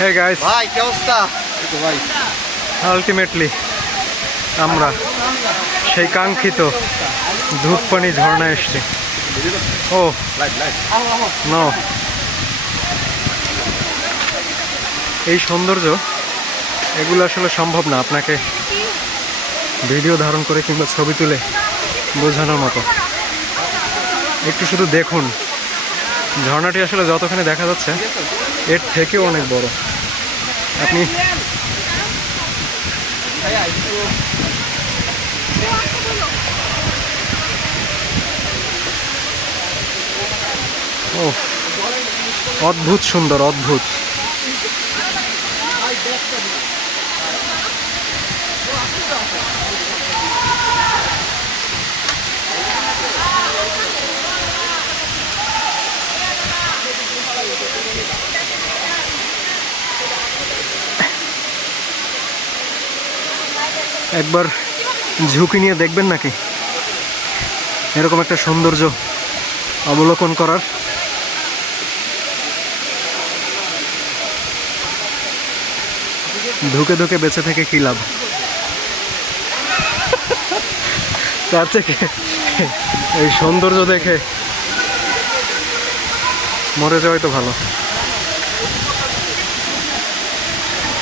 Hey guys, ভাই কি অবস্থা? ভাই ultimately আমরা সেই কাঙ্ক্ষিত ধূপপানি ঝর্ণা এসছি। ও নো, এই সৌন্দর্য এগুলো আসলে সম্ভব না আপনাকে ভিডিও ধারণ করে কিংবা ছবি তুলে বোঝানোর মতো। একটু শুধু দেখুন, ঝর্ণাটি আসলে যতখানি দেখা যাচ্ছে এর থেকেও অনেক বড়। আপনি ও অদ্ভুত সুন্দর, অদ্ভুত। একবার ঝুঁকি নিয়ে দেখবেন নাকি এরকম একটা সৌন্দর্য অবলোকন করার? ধুকে ধুকে বেঁচে থেকে কী লাভ? তার থেকে এই সৌন্দর্য দেখে মরে যাওয়াই তো ভালো।